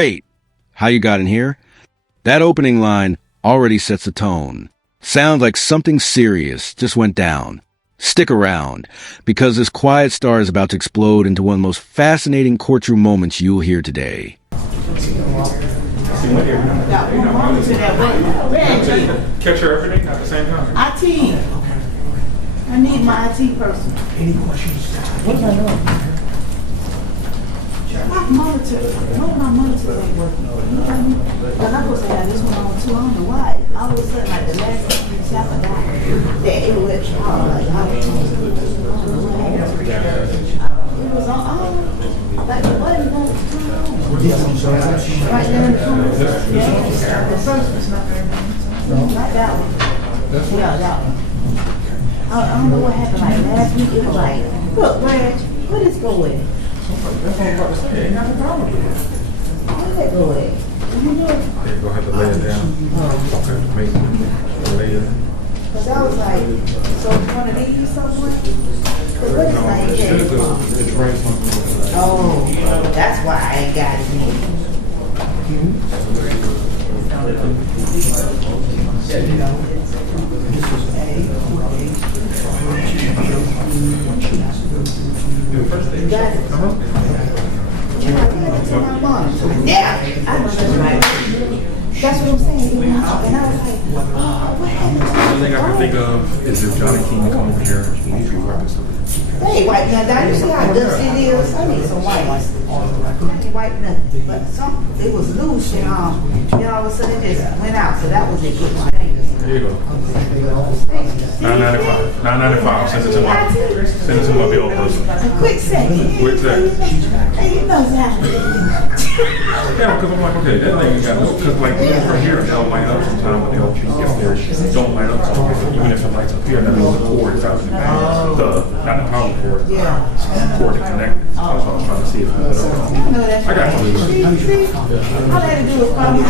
Wait, how you got in here? That opening line already sets a tone. Sounds like something serious just went down. Stick around, because this quiet star is about to explode into one of the most fascinating courtroom moments you'll hear today. Catch her every day at the same time. IT. I need my IT person. Any questions? What's my number? My monitor. No, my monitor ain't working. Because I'm supposed to have this one on too. I don't know why. All of a sudden, like the last chapter died. That it was like, I don't know what happened. It was on. Like the button was turned on. Right there in the corner. Yeah. The first was not very good. Not that one. Yeah, that one. I don't know what happened. Like last week, it was like, look, Brad, where this go with? Where that go with? You're going to have to lay it down. Lay it. Because I was like, so one of these somewhere? Because what is my Oh, that's why I ain't got it yet. You got it? Yeah, I got it to my mom. Yeah, I was just like, that's what I'm saying. And I was like, oh, what happened? The only thing I can think of is if Johnny King come over here and be weapons. Hey, white now, Don, you see how dusty it is? I need some white. I ain't white nothing, but some, it was loose and then all of a sudden it just went out. So that was a good one. There you go. $9.95. $9.95. Send it to my bill person. A quick second. Quick second. Hey, you know that. Yeah, because I'm like, okay, that thing you got to because like from here, they'll light up sometime, but they'll if they don't light up sometimes, even if it lights up here, that means the cord is out. Not the power cord. Yeah. The cord to connect it. So that's what I was trying to see if it was I got you. See? All I had to do was call me.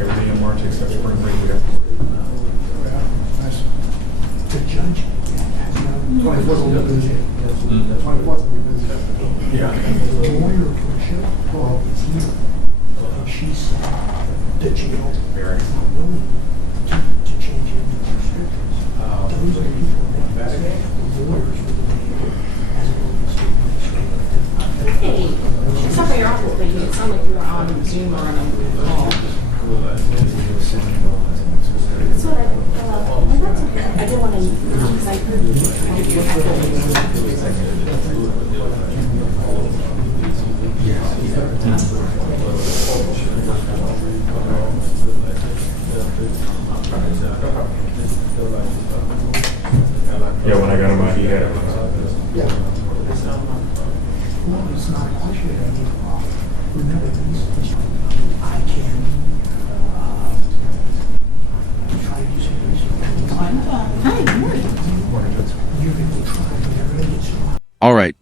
everything in March except spring break. We got The judge, 24th will be busy. 24th will be busy. yeah. The lawyer for Sheriff Paul is here. And she said the jail is not willing to change any restrictions. Those are the people that the lawyers for the mayor as a local state administrator. Hey, sorry your office, but you sound like you were on Zoom or on a call. So I didn't want to, because I heard you. Yeah, when I got him out, he had it. Yeah. Well, it's not a question of any problem. Remember these, I can try to use it. All right,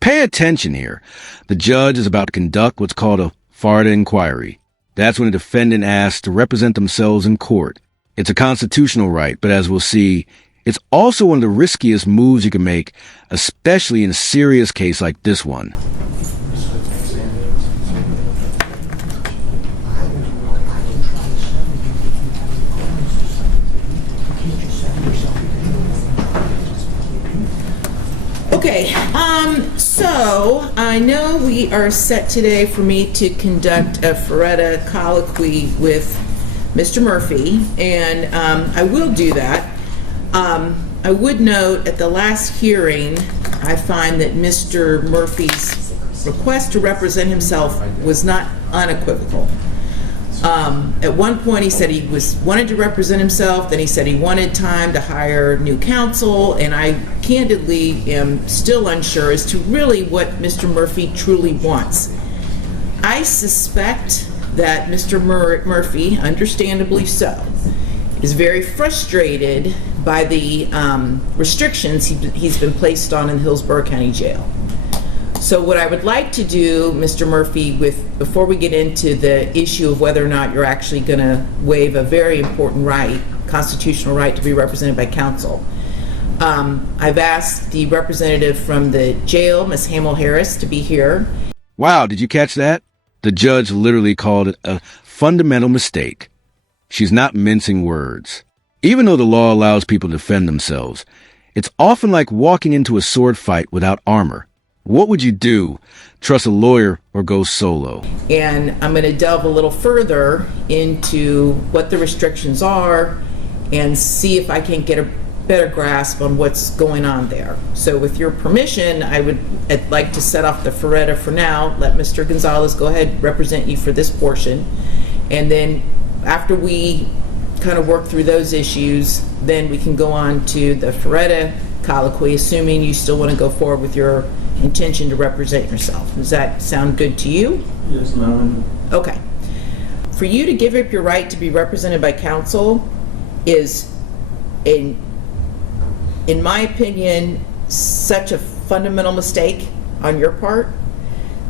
pay Pay attention here. The judge is about to conduct what's called a Faretta inquiry. That's when a defendant asks to represent themselves in court. It's a constitutional right, but as we'll see, it's also one of the riskiest moves you can make, especially in a serious case like this one. Okay, so I know we are set today for me to conduct a Faretta colloquy with Mr. Murphy, and I will do that. I would note at the last hearing, I find that Mr. Murphy's request to represent himself was not unequivocal. At one point he said he wanted to represent himself, then he said he wanted time to hire new counsel, and I candidly am still unsure as to really what Mr. Murphy truly wants. I suspect that Mr. Murphy, understandably so, is very frustrated by the restrictions he's been placed on in Hillsborough County Jail. So what I would like to do, Mr. Murphy, before we get into the issue of whether or not you're actually going to waive a very important right, constitutional right to be represented by counsel, I've asked the representative from the jail, Ms. Hamill-Harris, to be here. Wow, did you catch that? The judge literally called it a fundamental mistake. She's not mincing words. Even though the law allows people to defend themselves, it's often like walking into a sword fight without armor. What would you do? Trust a lawyer or go solo? And I'm going to delve a little further into what the restrictions are and see if I can get a better grasp on what's going on there. So with your permission, I'd like to set off the Faretta for now. Let Mr. Gonzalez go ahead represent you for this portion. And then after we kind of work through those issues, then we can go on to the Faretta colloquy, assuming you still want to go forward with your intention to represent yourself. Does that sound good to you? Yes, ma'am. Okay. For you to give up your right to be represented by counsel is, in my opinion, such a fundamental mistake on your part.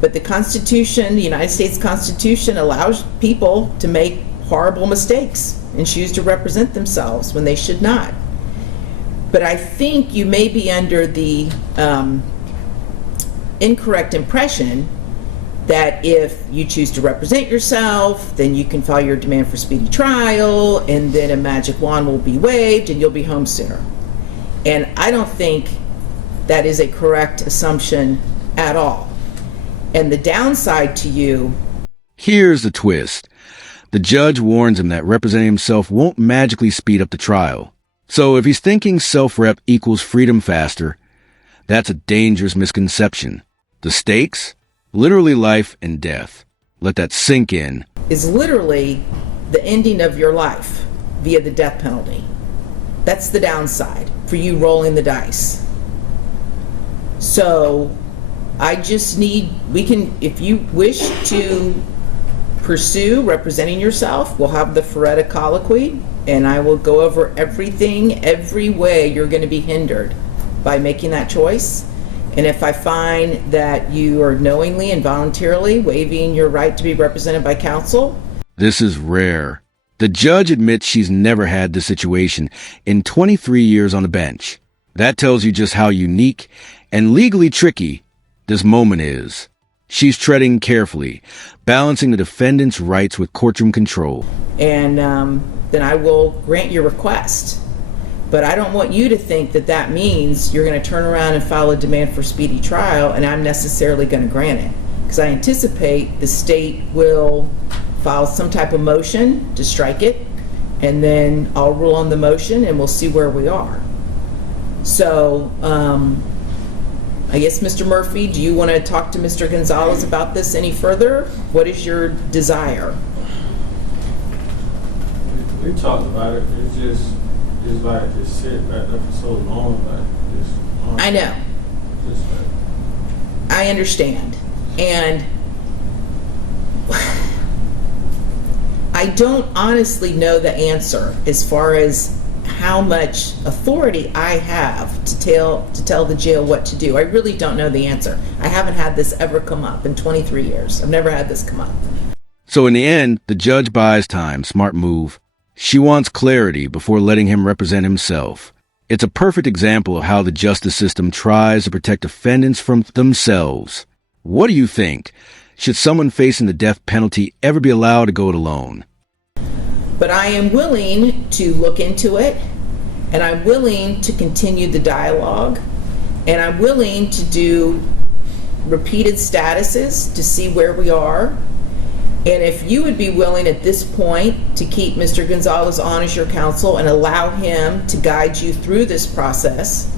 But the Constitution, the United States Constitution, allows people to make horrible mistakes and choose to represent themselves when they should not. But I think you may be under the incorrect impression that if you choose to represent yourself, then you can file your demand for speedy trial, and then a magic wand will be waved and you'll be home sooner. And I don't think that is a correct assumption at all. And the downside to you... Here's the twist. The judge warns him that representing himself won't magically speed up the trial. So if he's thinking self-rep equals freedom faster, that's a dangerous misconception. The stakes? Literally life and death. Let that sink in. Is literally the ending of your life via the death penalty. That's the downside for you rolling the dice. So I just need, if you wish to pursue representing yourself, we'll have the Faretta colloquy, and I will go over everything, every way you're going to be hindered by making that choice. And if I find that you are knowingly and voluntarily waiving your right to be represented by counsel. This is rare. The judge admits she's never had this situation in 23 years on the bench. That tells you just how unique and legally tricky this moment is. She's treading carefully, balancing the defendant's rights with courtroom control. And then I will grant your request. But I don't want you to think that that means you're going to turn around and file a demand for speedy trial and I'm necessarily going to grant it. Because I anticipate the state will file some type of motion to strike it, and then I'll rule on the motion and we'll see where we are. So I guess, Mr. Murphy, do you want to talk to Mr. Gonzalez about this any further? What is your desire? We talked about it. It's like just sit back there for so long, like just. I know. Just like, I understand. And I don't honestly know the answer as far as how much authority I have to tell the jail what to do. I really don't know the answer. I haven't had this ever come up in 23 years. I've never had this come up. So in the end, the judge buys time. Smart move. She wants clarity before letting him represent himself. It's a perfect example of how the justice system tries to protect defendants from themselves. What do you think? Should someone facing the death penalty ever be allowed to go it alone? But I am willing to look into it, and I'm willing to continue the dialogue, and I'm willing to do repeated statuses to see where we are. And if you would be willing at this point to keep Mr. Gonzalez on as your counsel and allow him to guide you through this process,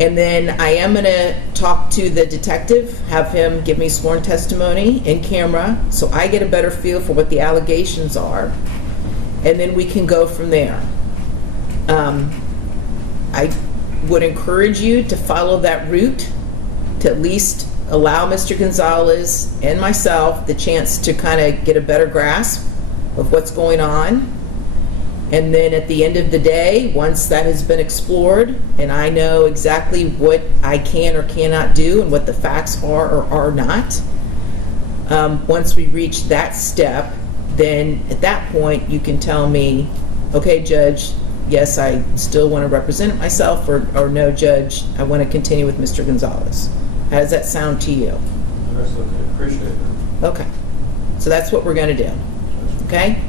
and then I am going to talk to the detective, have him give me sworn testimony in camera so I get a better feel for what the allegations are, and then we can go from there. I would encourage you to follow that route, to at least allow Mr. Gonzalez and myself the chance to kind of get a better grasp of what's going on. And then at the end of the day, once that has been explored and I know exactly what I can or cannot do and what the facts are or are not, once we reach that step, then at that point you can tell me, okay, Judge, yes, I still want to represent myself, or no, Judge, I want to continue with Mr. Gonzalez. How does that sound to you? That's okay. Appreciate it. Okay. So that's what we're going to do. Okay?